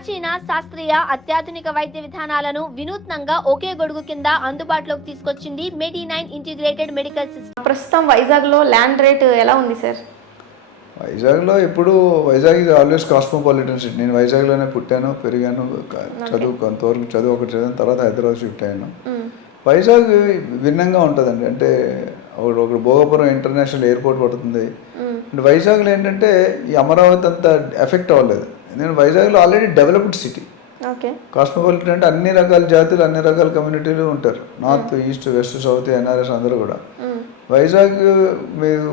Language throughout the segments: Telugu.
ప్రాచీన శాస్త్రీయ అత్యాధునిక వైద్య విధానాలను వినూత్నంగా ఒకే గొడుగు కింద అందుబాటులోకి తీసుకొచ్చింది మెడి9 ఇంటిగ్రేటెడ్ మెడికల్ సిస్టమ్. ప్రస్తుతం వైజాగ్లో ల్యాండ్ రేట్ ఎలా ఉంది సార్? వైజాగ్లో ఇప్పుడు వైజాగ్ ఇది ఆల్వేస్ కాస్మోపాలిటన్ సిటీ. నేను వైజాగ్లోనే పుట్టాను, పెరిగాను, చదువు కొంతవరకు చదువు ఒకటి చదివిన తర్వాత హైదరాబాద్ షిఫ్ట్ అయ్యాను. వైజాగ్ భిన్నంగా ఉంటుందండి. అంటే ఒక భోగపురం ఇంటర్నేషనల్ ఎయిర్పోర్ట్ పడుతుంది. అంటే వైజాగ్లో ఏంటంటే ఈ అమరావతి అంత ఎఫెక్ట్ అవ్వలేదు. ఎందుకంటే వైజాగ్లో ఆల్రెడీ డెవలప్డ్ సిటీ. కాస్మోపాలిటన్ అంటే అన్ని రకాల జాతులు, అన్ని రకాల కమ్యూనిటీలు ఉంటారు. North, east, west, south, NRIs అందరూ కూడా. వైజాగ్ మీరు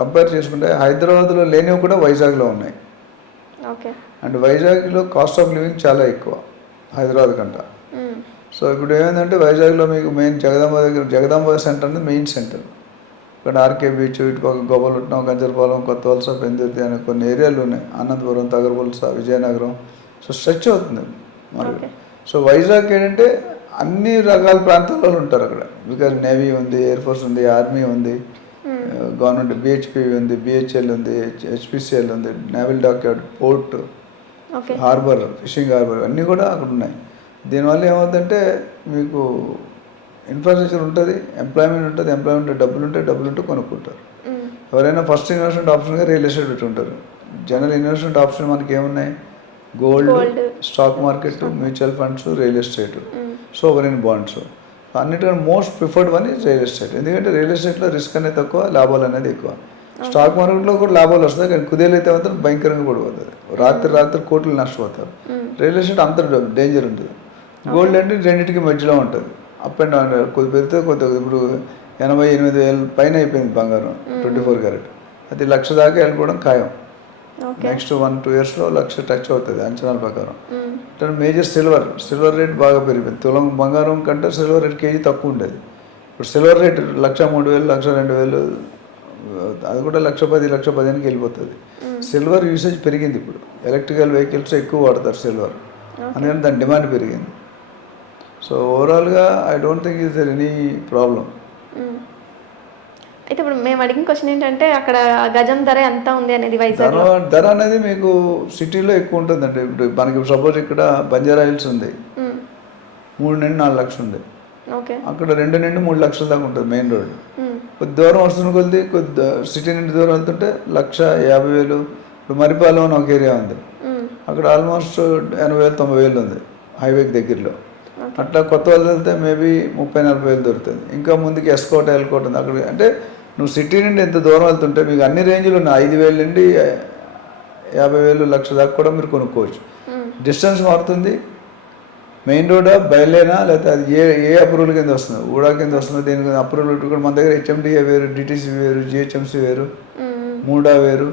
కంపేర్ చేసుకుంటే హైదరాబాద్లో లేనివి కూడా వైజాగ్లో ఉన్నాయి. అండ్ వైజాగ్లో కాస్ట్ ఆఫ్ లివింగ్ చాలా ఎక్కువ హైదరాబాద్ కంట. సో ఇప్పుడు ఏమైందంటే వైజాగ్లో మీకు మెయిన్ జగదాంబ సెంటర్ అనేది మెయిన్ సెంటర్. ఇక్కడ ఆర్కే బీచ్, ఇటుపక్క గోపాలపట్నం, కంచరపాలెం, కొత్త వలస, పెందుర్తి అనే కొన్ని ఏరియాలు ఉన్నాయి. అనంతపురం, తగరవలస, విజయనగరం. సో స్ట్రెచ్ అవుతుంది మనకి. సో వైజాగ్ ఏంటంటే అన్ని రకాల ప్రాంతాలలో ఉంటారు అక్కడ. బికాజ్ నేవీ ఉంది, ఎయిర్ ఫోర్స్ ఉంది, ఆర్మీ ఉంది, గవర్నమెంట్ బిహెచ్పి ఉంది, బిహెచ్ఎల్ ఉంది, హెచ్పిసిఎల్ ఉంది, naval dockyard, port, harbour, fishing harbour అన్నీ కూడా అక్కడ ఉన్నాయి. దీనివల్ల ఏమవుతుందంటే మీకు ఇన్ఫ్రాస్ట్రక్చర్ ఉంటుంది, ఎంప్లాయ్మెంట్ ఉంటుంది, ఎంప్లాయ్మెంట్ డబ్బులు ఉంటే కొనుక్కుంటారు. ఎవరైనా ఫస్ట్ ఇన్వెస్ట్మెంట్ ఆప్షన్గా రియల్ ఎస్టేట్ పెట్టుకుంటారు. జనరల్ ఇన్వెస్ట్మెంట్ ఆప్షన్ మనకి ఏమున్నాయి? Gold, stock market, mutual funds, real estate, sovereign bonds. అన్నిటికన్నా most preferred one is real estate. ఎందుకంటే రియల్ ఎస్టేట్లో రిస్క్ అనేది తక్కువ, లాభాలు అనేది ఎక్కువ. స్టాక్ మార్కెట్లో కూడా లాభాలు వస్తాయి, కానీ కుదేలైతే మాత్రం భయంకరంగా పడిపోతుంది. రాత్రి కోట్లు నష్టపోతారు. రియల్ ఎస్టేట్ అంత డేంజర్ ఉంటుంది. గోల్డ్ అంటే రెండింటికి మధ్యలో ఉంటుంది. అప్ అండ్ డౌన్ కొద్ది పెరిగితే కొద్దిగా. ఇప్పుడు 88,000 పైన అయిపోయింది బంగారం 24 క్యారెట్. అది 1,00,000 దాకా వెళ్ళిపోవడం ఖాయం. నెక్స్ట్ 1-2 ఇయర్స్లో 1,00,000 టచ్ అవుతుంది అంచనాల ప్రకారం. మేజర్ సిల్వర్ రేట్ బాగా పెరిగిపోయింది. తులం బంగారం కంటే సిల్వర్ రేట్ కేజీ తక్కువ ఉండేది. ఇప్పుడు సిల్వర్ రేట్ 1,03,000, 1,02,000, అది కూడా 1,10,000, 1,15,000కి వెళ్ళిపోతుంది. సిల్వర్ యూసేజ్ పెరిగింది. ఇప్పుడు ఎలక్ట్రికల్ వెహికల్స్ ఎక్కువ వాడతారు సిల్వర్, అందుకని దాని డిమాండ్ పెరిగింది. సో ఓవరాల్గా I don't think is there any problem. అయితే ఇప్పుడు మేము అడిగిన క్వశ్చన్ ఏంటంటే అక్కడ గజం ధర ఎంత ఉంది అనేది. వైజాగ్ ధర అనేది మీకు సిటీలో ఎక్కువ ఉంటుందండి. ఇప్పుడు మనకి సపోజ్ ఇక్కడ బంజారా హిల్స్ ఉంది, 3-4 లక్షలు ఉంది. అక్కడ 2-3 లక్షల దాకా ఉంటుంది మెయిన్ రోడ్. కొద్ది దూరం వస్తున్న కొద్ది సిటీ నుండి దూరం వెళ్తుంటే 1,50,000. ఇప్పుడు మరిపాలెం అని ఒక ఏరియా ఉంది, అక్కడ ఆల్మోస్ట్ 80,000-90,000 ఉంది హైవేకి దగ్గరలో. అట్లా కొత్త వాళ్ళు వెళ్తే మేబీ 30,000-40,000 దొరుకుతుంది. ఇంకా ముందుకి ఎస్కోట ఉంది అక్కడ. అంటే నువ్వు సిటీ నుండి ఎంత దూరం వెళ్తుంటే మీకు అన్ని రేంజ్లు ఉన్నాయి. 5,000 నుండి 50,000, 1,00,000 దాకా కూడా మీరు కొనుక్కోవచ్చు. డిస్టెన్స్ మారుతుంది. మెయిన్ రోడా, బయలేనా, లేకపోతే అది ఏ అప్రూవల్ కింద వస్తుంది, ఊడా కింద వస్తుంది, దీనికి అప్రూవల్ కూడా మన దగ్గర హెచ్ఎండిఏ వేరు, డిటీసీ వేరు, జిహెచ్ఎంసీ వేరు, మూడా వేరు,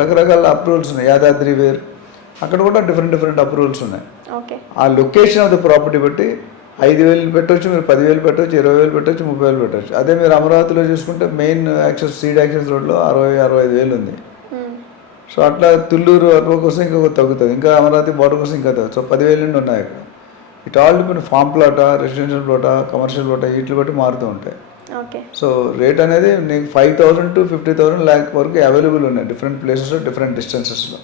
రకరకాల అప్రూవల్స్ ఉన్నాయి. యాదాద్రి వేరు, అక్కడ కూడా డిఫరెంట్ అప్రూవల్స్ ఉన్నాయి. ఆ లొకేషన్ ఆఫ్ ద ప్రాపర్టీ బట్టి 5,000 పెట్టవచ్చు, మీరు 10,000 పెట్టవచ్చు, 20,000 పెట్టవచ్చు, 30,000 పెట్టవచ్చు. అదే మీరు అమరావతిలో చూసుకుంటే మెయిన్ యాక్సెస్, సీడ్ యాక్సెస్ రోడ్లో 60,000-65,000 ఉంది. సో అట్లా తుళ్ళూరు అటువ కోసం ఇంకా తగ్గుతుంది, ఇంకా అమరావతి బోర్డర్ కోసం ఇంకా తగ్గుతుంది. సో 10,000 నుండి ఉన్నాయి అక్కడ. ఇట్ ఆల్ డిపెండ్ ఫామ్ ప్లాటా, రెసిడెన్షియల్ ప్లాటా, కమర్షియల్ ప్లాటా, వీటిని బట్టి మారుతూ ఉంటాయి. సో రేట్ అనేది నీకు 5,000 to 50,000 lakh వరకు అవైలబుల్ ఉన్నాయి డిఫరెంట్ ప్లేసెస్లో, డిఫరెంట్ డిస్టెన్సెస్లో.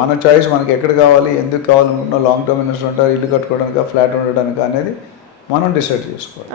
మన చాయిస్, మనకి ఎక్కడ కావాలి, ఎందుకు కావాలనుకుంటున్నా, లాంగ్ టర్మ్ ఇన్వెస్ట్మెంట్, ఇల్లు కట్టుకోవడానికి, ఫ్లాట్ ఉండడానికి అనేది మనం డిసైడ్ చేసుకోవాలి.